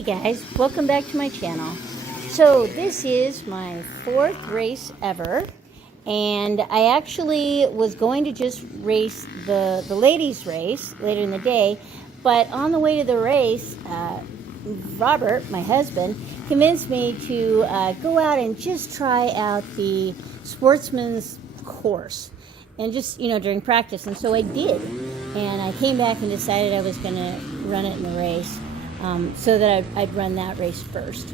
Hey guys, welcome back to my channel. So this is my 4th race ever, and I actually was going to just race the ladies race later in the day, but on the way to the race, Robert, my husband, convinced me to go out and just try out the Sportsman's course, and just, during practice. And so I did, and I came back and decided I was going to run it in the race, so that I'd run that race first.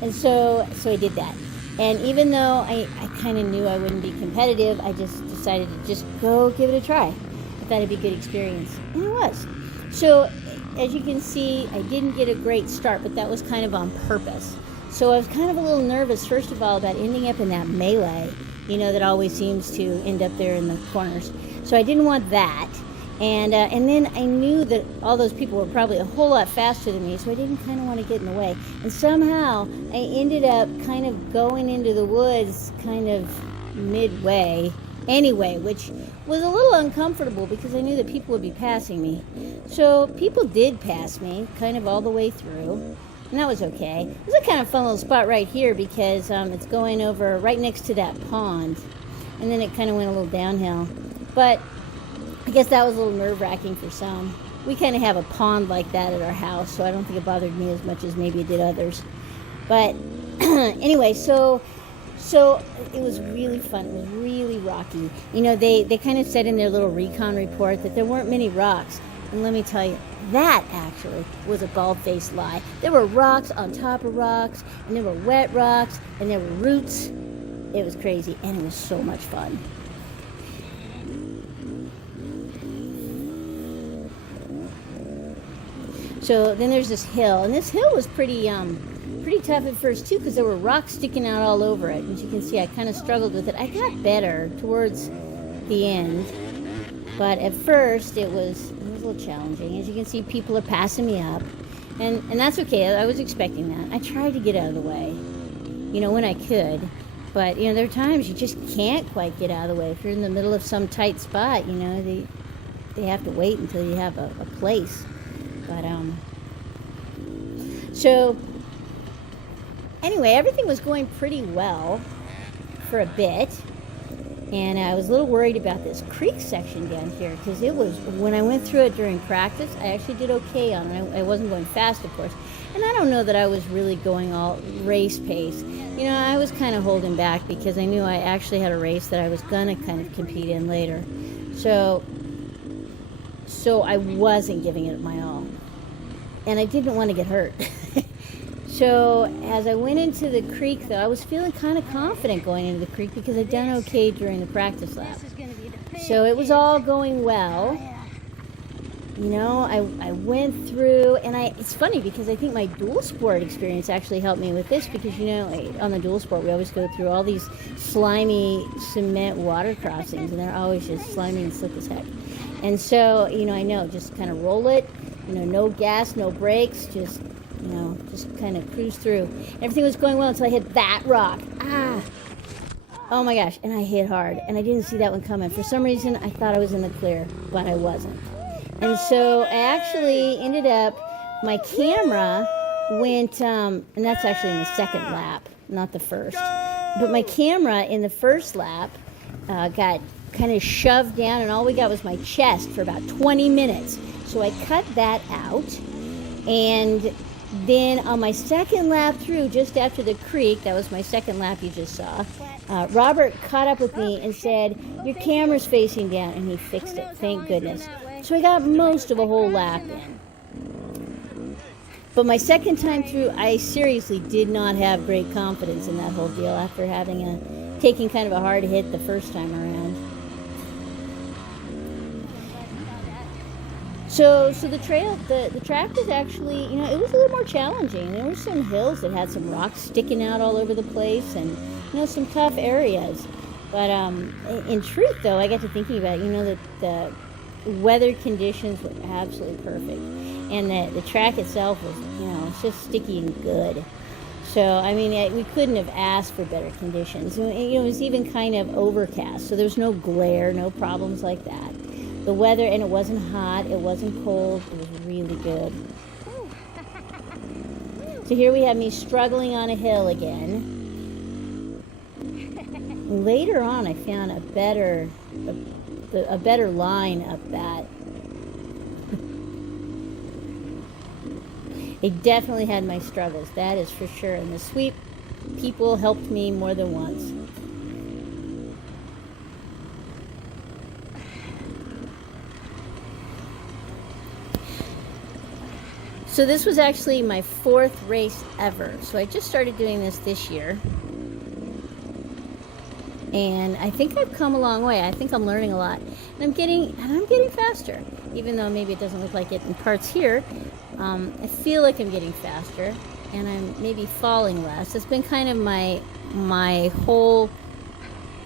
And so I did that. And even though I kind of knew I wouldn't be competitive, I just decided to just go give it a try. I thought it'd be a good experience, and it was. So as you can see, I didn't get a great start, but that was kind of on purpose. So I was kind of a little nervous, first of all, about ending up in that melee, that always seems to end up there in the corners. So I didn't want that. And then I knew that all those people were probably a whole lot faster than me, so I didn't kind of want to get in the way. And somehow I ended up kind of going into the woods kind of midway anyway, which was a little uncomfortable because I knew that people would be passing me. So people did pass me kind of all the way through, and that was okay. It was a kind of fun little spot right here because it's going over right next to that pond, and then it kind of went a little downhill. But I guess that was a little nerve-wracking for some. We kind of have a pond like that at our house, so I don't think it bothered me as much as maybe it did others. But anyway, so it was really fun. It was really rocky. They kind of said in their little recon report that there weren't many rocks. And let me tell you, that actually was a bald-faced lie. There were rocks on top of rocks, and there were wet rocks, and there were roots. It was crazy, and it was so much fun. So then there's this hill, and this hill was pretty tough at first too, because there were rocks sticking out all over it. As you can see, I kind of struggled with it. I got better towards the end, but at first it was a little challenging. As you can see, people are passing me up, and that's okay. I was expecting that. I tried to get out of the way, when I could, but there are times you just can't quite get out of the way. If you're in the middle of some tight spot, they have to wait until you have a place. But so anyway, everything was going pretty well for a bit, and I was a little worried about this creek section down here, because it was, when I went through it during practice, I actually did okay on it. I wasn't going fast, of course, and I don't know that I was really going all race pace. I was kind of holding back because I knew I actually had a race that I was gonna kind of compete in later, so I wasn't giving it my all, and I didn't want to get hurt. So as I went into the creek, though, I was feeling kind of confident going into the creek because I'd done okay during the practice lap. So it was all going well. I went through, and it's funny because I think my dual sport experience actually helped me with this, because on the dual sport we always go through all these slimy cement water crossings, and they're always just slimy and slick as heck. And so, I know, just kind of roll it, no gas, no brakes, just kind of cruise through. Everything was going well until I hit that rock. Oh my gosh, and I hit hard, and I didn't see that one coming. For some reason, I thought I was in the clear, but I wasn't. And so I actually ended up, my camera went, and that's actually in the second lap, not the first. But my camera in the first lap got kind of shoved down, and all we got was my chest for about 20 minutes. So I cut that out, and then on my second lap through, just after the creek, that was my second lap you just saw, Robert caught up with me and said, "Your camera's facing down," and he fixed it, thank goodness. So I got most of a whole lap in. But my second time through, I seriously did not have great confidence in that whole deal after taking kind of a hard hit the first time around. So the track was actually, it was a little more challenging. There were some hills that had some rocks sticking out all over the place, and some tough areas. But in truth, though, I got to thinking about that the weather conditions were absolutely perfect, and the track itself was, it's just sticky and good. So we couldn't have asked for better conditions. It was even kind of overcast, so there was no glare, no problems like that. The weather, and it wasn't hot, it wasn't cold, it was really good. So here we have me struggling on a hill again. Later on, I found a better line up that. I definitely had my struggles, that is for sure. And the sweep people helped me more than once. So this was actually my 4th race ever. So I just started doing this year. And I think I've come a long way. I think I'm learning a lot. And I'm getting faster. Even though maybe it doesn't look like it in parts here. I feel like I'm getting faster. And I'm maybe falling less. It's been kind of my whole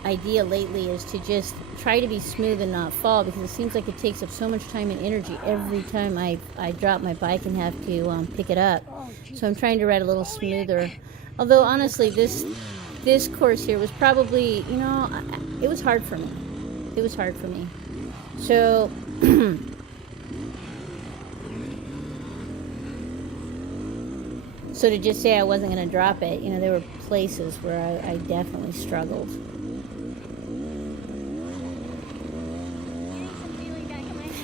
idea lately is to just try to be smooth and not fall, because it seems like it takes up so much time and energy every time I drop my bike and have to pick it up. So I'm trying to ride a little smoother. Although honestly, this course here was probably, it was hard for me. It was hard for me. So so to just say I wasn't going to drop it, there were places where I definitely struggled.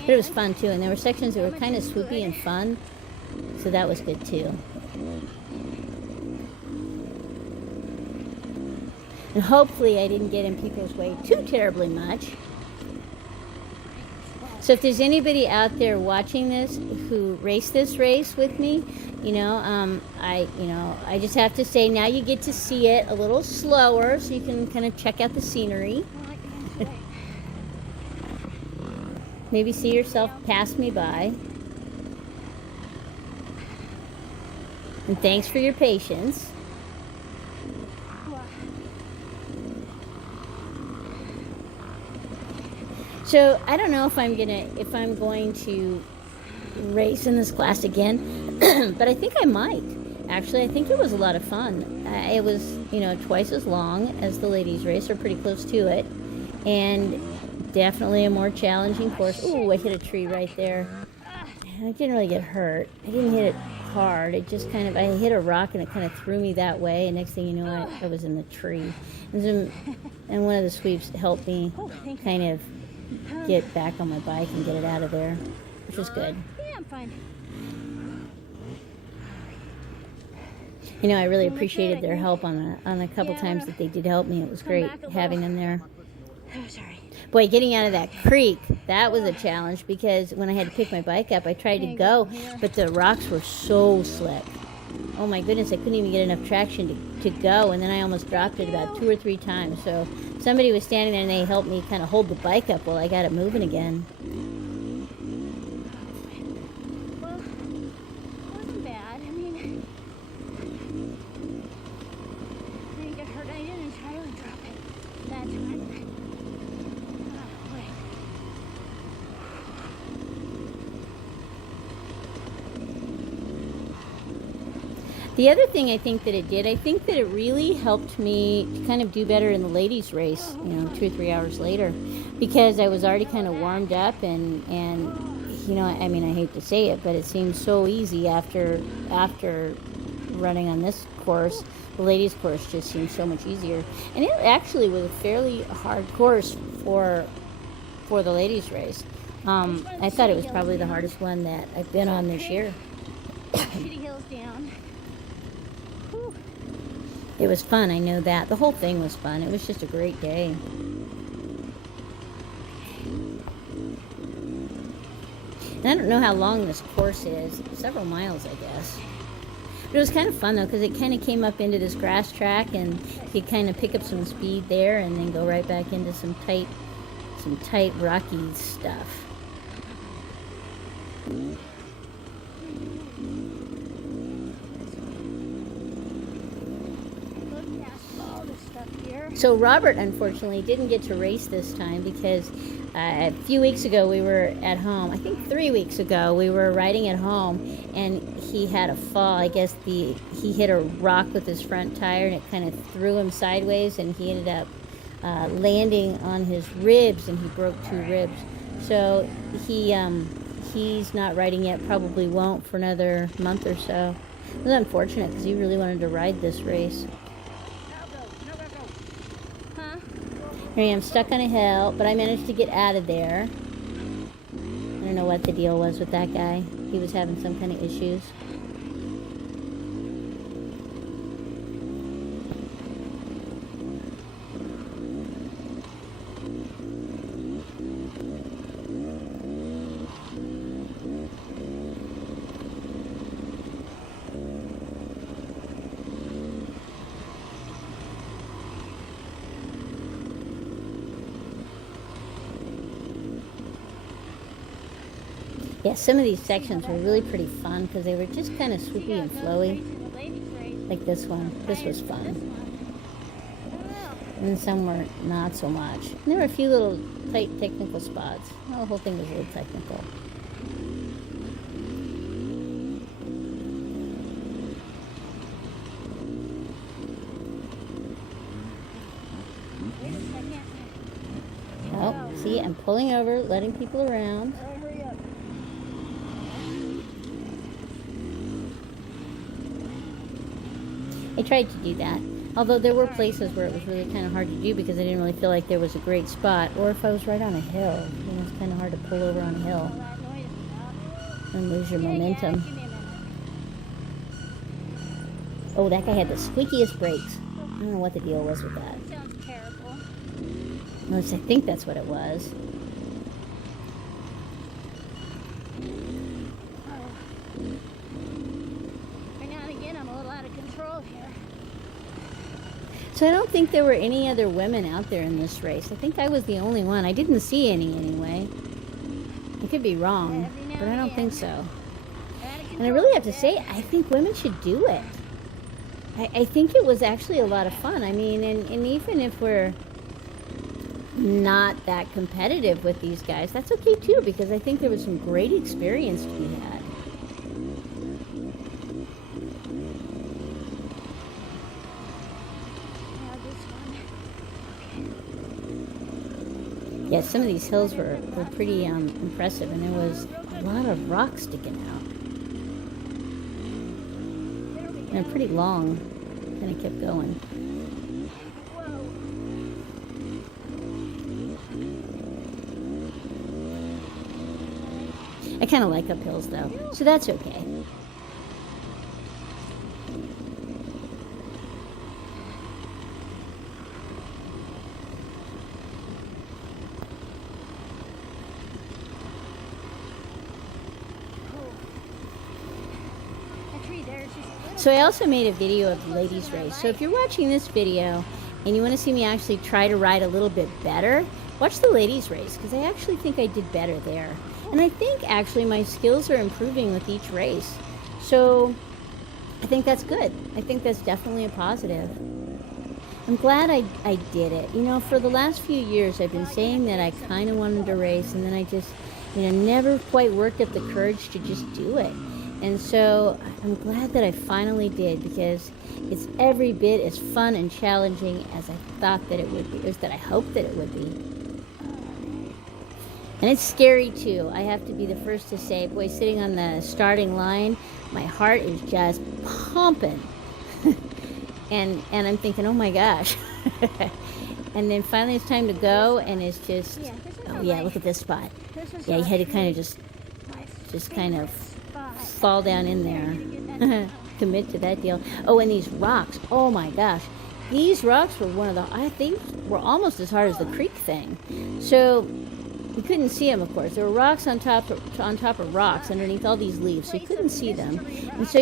But it was fun too, and there were sections that were kind of swoopy and fun, so that was good too. And hopefully I didn't get in people's way too terribly much. So if there's anybody out there watching this who raced this race with me, I just have to say, now you get to see it a little slower so you can kind of check out the scenery. Maybe see yourself pass me by. And thanks for your patience. So I don't know if I'm going to race in this class again, but I think I might. Actually, I think it was a lot of fun. It was, twice as long as the ladies' race, or pretty close to it, and definitely a more challenging course. Ooh, I hit a tree right there. I didn't really get hurt. I didn't hit it hard. It just I hit a rock and it kind of threw me that way, and next thing you know, I was in the tree. And one of the sweeps helped me kind of get back on my bike and get it out of there, which was good. Yeah, I'm fine. I really appreciated their help on a couple times that they did help me. It was great having them there. Oh, sorry. Boy, getting out of that creek, that was a challenge, because when I had to pick my bike up, I tried to go, but the rocks were so slick. Oh my goodness, I couldn't even get enough traction to go, and then I almost dropped it about 2 or 3 times. So somebody was standing there and they helped me kind of hold the bike up while I got it moving again. Well, it wasn't bad. I mean, I didn't get hurt. I didn't entirely drop it that time. The other thing I think that it did, I think that it really helped me to kind of do better in the ladies' race, 2 or 3 hours later, because I was already kind of warmed up, and I mean, I hate to say it, but it seems so easy after running on this course. The ladies' course just seemed so much easier, and it actually was a fairly hard course for the ladies' race. I thought it was probably the hardest one that I've been on this year. Shitty hills down. It was fun, I know that. The whole thing was fun. It was just a great day. And I don't know how long this course is. Several miles, I guess. But it was kind of fun, though, because it kind of came up into this grass track, and you could kind of pick up some speed there and then go right back into some tight rocky stuff. So Robert, unfortunately, didn't get to race this time because a few weeks ago we were at home. I think 3 weeks ago we were riding at home, and he had a fall. I guess he hit a rock with his front tire, and it kind of threw him sideways, and he ended up landing on his ribs, and he broke 2 ribs. So he's not riding yet. Probably won't for another month or so. It was unfortunate because he really wanted to ride this race. Huh? Here I am stuck on a hill, but I managed to get out of there. I don't know what the deal was with that guy. He was having some kind of issues. Yeah, some of these sections were really pretty fun because they were just kind of swoopy and flowy. Like this one. This was fun. And then some were not so much. And there were a few little tight technical spots. Well, the whole thing was a little technical. Oh, see, I'm pulling over, letting people around. I tried to do that, although there were places where it was really kind of hard to do because I didn't really feel like there was a great spot, or if I was right on a hill. You know, it's kind of hard to pull over on a hill and lose your momentum. Oh, that guy had the squeakiest brakes. I don't know what the deal was with that. Sounds terrible. No, I think that's what it was. So I don't think there were any other women out there in this race. I think I was the only one. I didn't see any anyway. I could be wrong, but I don't think so. And I really have to say, I think women should do it. I think it was actually a lot of fun. I mean, and even if we're not that competitive with these guys, that's okay too, because I think there was some great experience to be had. Yeah, some of these hills were pretty impressive, and there was a lot of rocks sticking out. And they're pretty long. Kind of kept going. I kind of like uphills, though, so that's okay. So I also made a video of the ladies race. So if you're watching this video and you want to see me actually try to ride a little bit better, watch the ladies race, because I actually think I did better there. And I think actually my skills are improving with each race. So I think that's good. I think that's definitely a positive. I'm glad I did it. You know, for the last few years I've been saying that I kind of wanted to race, and then I just, never quite worked up the courage to just do it. And so I'm glad that I finally did, because it's every bit as fun and challenging as I thought that it would be, or that I hoped that it would be. And it's scary too. I have to be the first to say, boy, sitting on the starting line, my heart is just pumping. and I'm thinking, oh my gosh. And then finally it's time to go, and it's just, oh yeah, look at this spot. Yeah, you had to kind of just kind of fall down in there. Commit to that deal. Oh, and these rocks, oh my gosh, these rocks were I think were almost as hard as the creek thing. So you couldn't see them, of course. There were rocks on top of rocks underneath all these leaves, so you couldn't see them. And so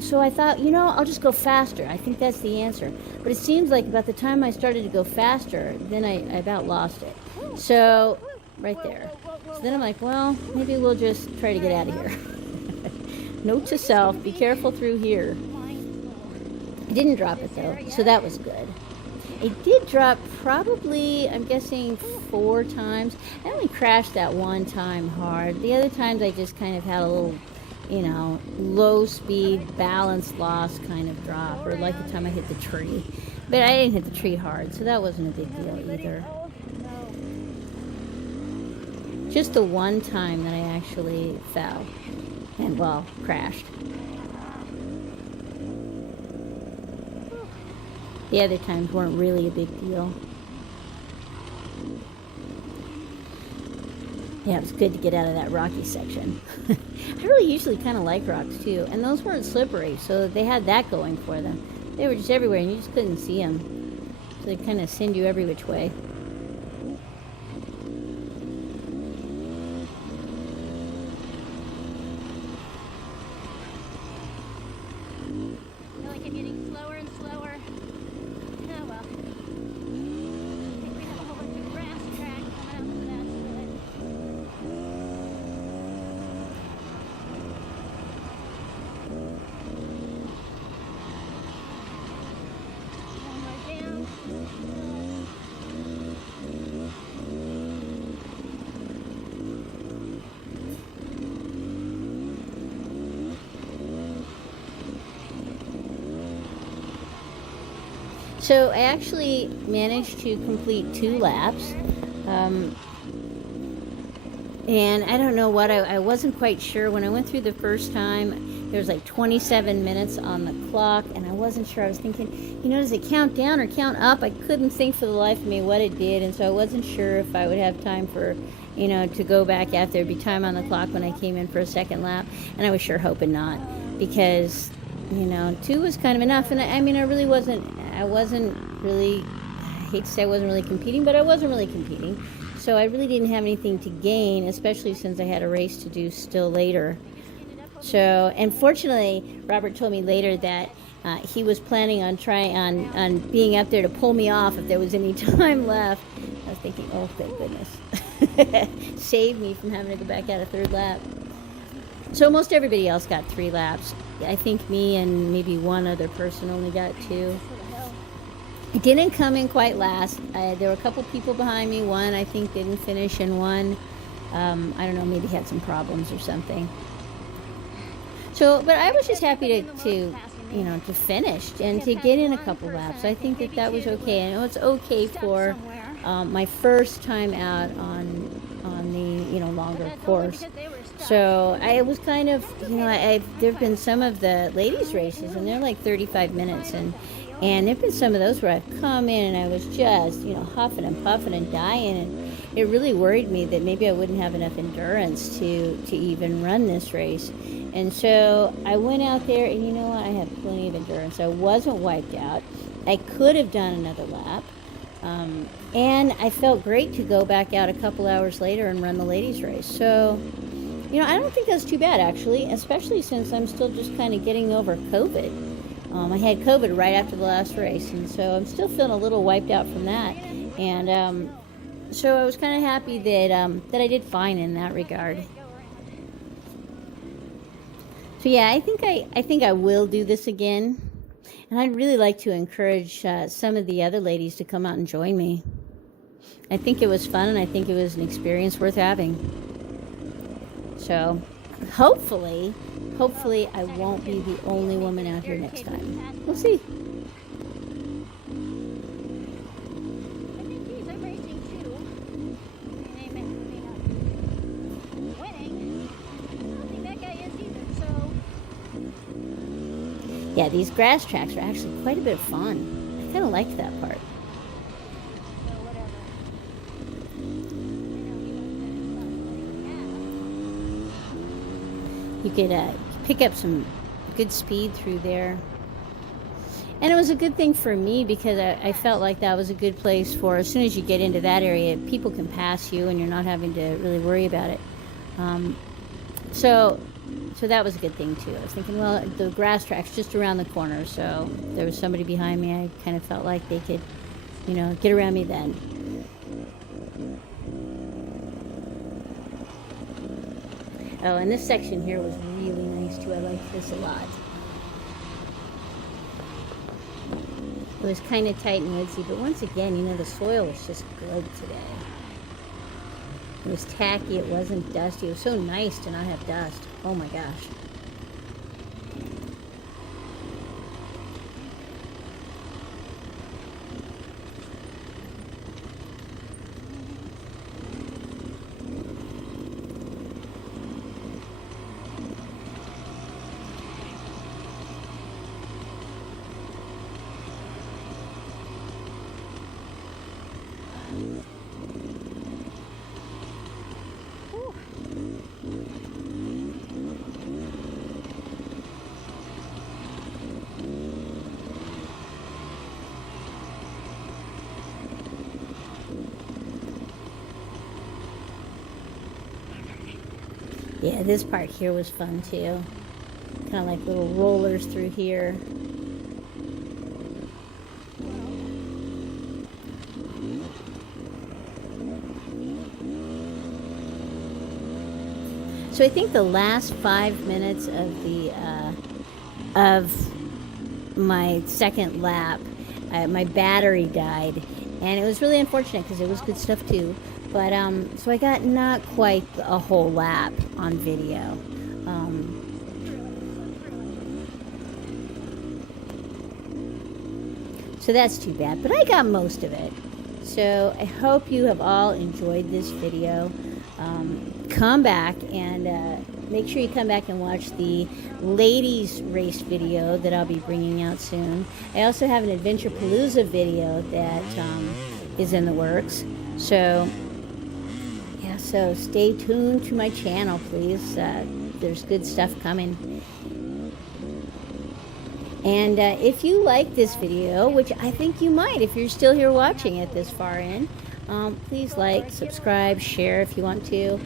so I thought, I'll just go faster. I think that's the answer. But it seems like about the time I started to go faster, then I about lost it. So right there. So then I'm like, well, maybe we'll just try to get out of here. Note to self, be careful through here. I didn't drop it though, so that was good. I did drop probably, I'm guessing, 4 times. I only crashed that one time hard. The other times I just kind of had a little, low speed, balance loss kind of drop, or like the time I hit the tree. But I didn't hit the tree hard, so that wasn't a big deal either. Just the one time that I actually fell and, crashed. The other times weren't really a big deal. Yeah, it was good to get out of that rocky section. I really usually kind of like rocks too, and those weren't slippery, so they had that going for them. They were just everywhere, and you just couldn't see them. So they kind of send you every which way. I feel like I'm getting slower and slower. Oh well. I think we have a whole bunch of grass track coming up, so that's good. One more down. So I actually managed to complete 2 laps. And I don't know what, I wasn't quite sure. When I went through the first time, there was like 27 minutes on the clock, and I wasn't sure. I was thinking, does it count down or count up? I couldn't think for the life of me what it did, and so I wasn't sure if I would have time for, to go back after. There'd be time on the clock when I came in for a second lap, and I was sure hoping not, because, 2 was kind of enough. And I wasn't really, I hate to say I wasn't really competing, but I wasn't really competing. So I really didn't have anything to gain, especially since I had a race to do still later. So, and fortunately, Robert told me later that he was planning on on being up there to pull me off if there was any time left. I was thinking, oh, thank goodness. Saved me from having to go back out a 3rd lap. So most everybody else got 3 laps. I think me and maybe one other person only got 2. I didn't come in quite last. There were a couple people behind me. One, I think, didn't finish, and one, I don't know, maybe had some problems or something. So, but I was just happy to finish and to get in a couple laps. I think that was okay. I know it's okay for my first time out on the longer course. So I was kind of, there've been some of the ladies' races, and they're like 35 minutes, and there've been some of those where I've come in and I was just, huffing and puffing and dying, and it really worried me that maybe I wouldn't have enough endurance to even run this race. And so I went out there, and you know what? I had plenty of endurance. I wasn't wiped out. I could have done another lap. And I felt great to go back out a couple hours later and run the ladies' race. So, I don't think that's too bad, actually, especially since I'm still just kind of getting over COVID. I had COVID right after the last race, and so I'm still feeling a little wiped out from that. And so I was kind of happy that I did fine in that regard. So yeah, I think I will do this again, and I'd really like to encourage some of the other ladies to come out and join me. I think it was fun, and I think it was an experience worth having. So hopefully I won't be the only woman out here next time. We'll see. Yeah, these grass tracks are actually quite a bit of fun. I kind of liked that part. You could pick up some good speed through there. And it was a good thing for me because I felt like that was a good place for, as soon as you get into that area, people can pass you and you're not having to really worry about it. So that was a good thing too. I was thinking, well, the grass track's just around the corner, so if there was somebody behind me, I kind of felt like they could, get around me then. Oh, and this section here was really nice too. I liked this a lot. It was kind of tight and woodsy, but once again, the soil was just good today. It was tacky, it wasn't dusty. It was so nice to not have dust. Oh my gosh. Yeah, this part here was fun too. Kind of like little rollers through here. So I think the last 5 minutes of the of my second lap, my battery died, and it was really unfortunate because it was good stuff too. But so I got not quite a whole lap on video. So that's too bad, but I got most of it. So I hope you have all enjoyed this video. Come back and make sure you come back and watch the ladies race video that I'll be bringing out soon. I also have an Adventure Palooza video that is in the works. So yeah, so stay tuned to my channel, please. There's good stuff coming. And if you like this video, which I think you might if you're still here watching it this far in, please like, subscribe, share if you want to.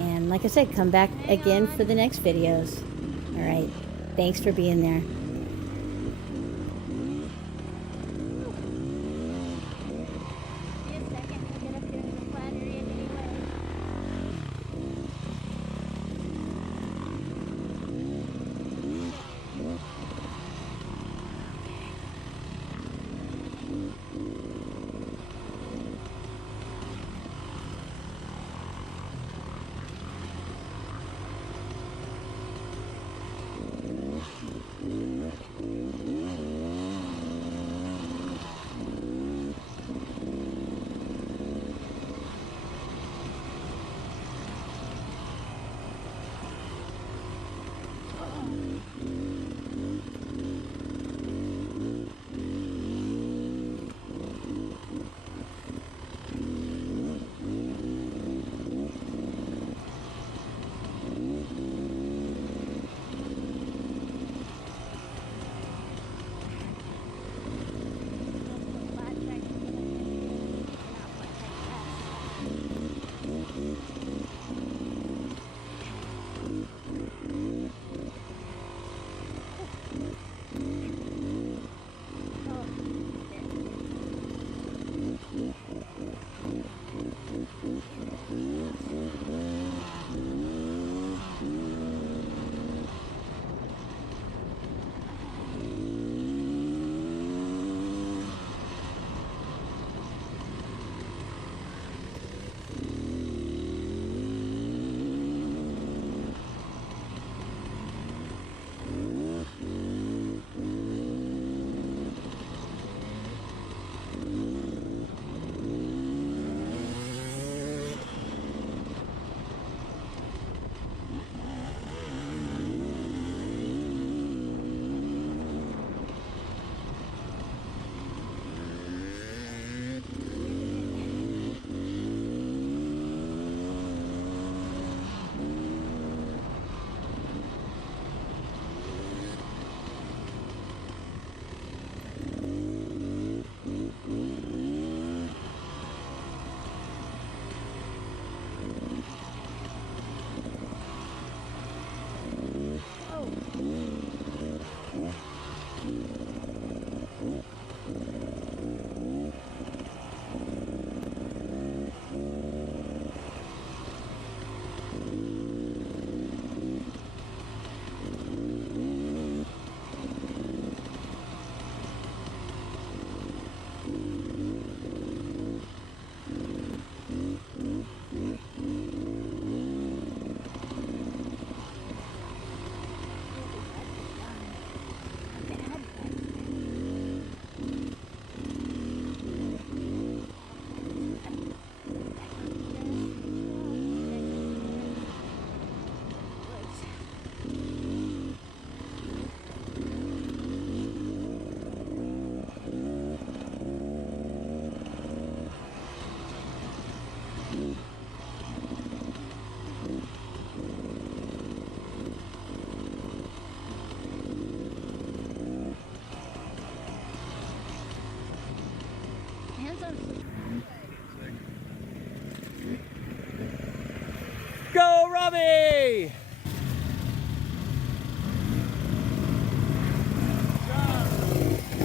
And like I said, come back again for the next videos. All right. Thanks for being there. Go, Rob! Bobby!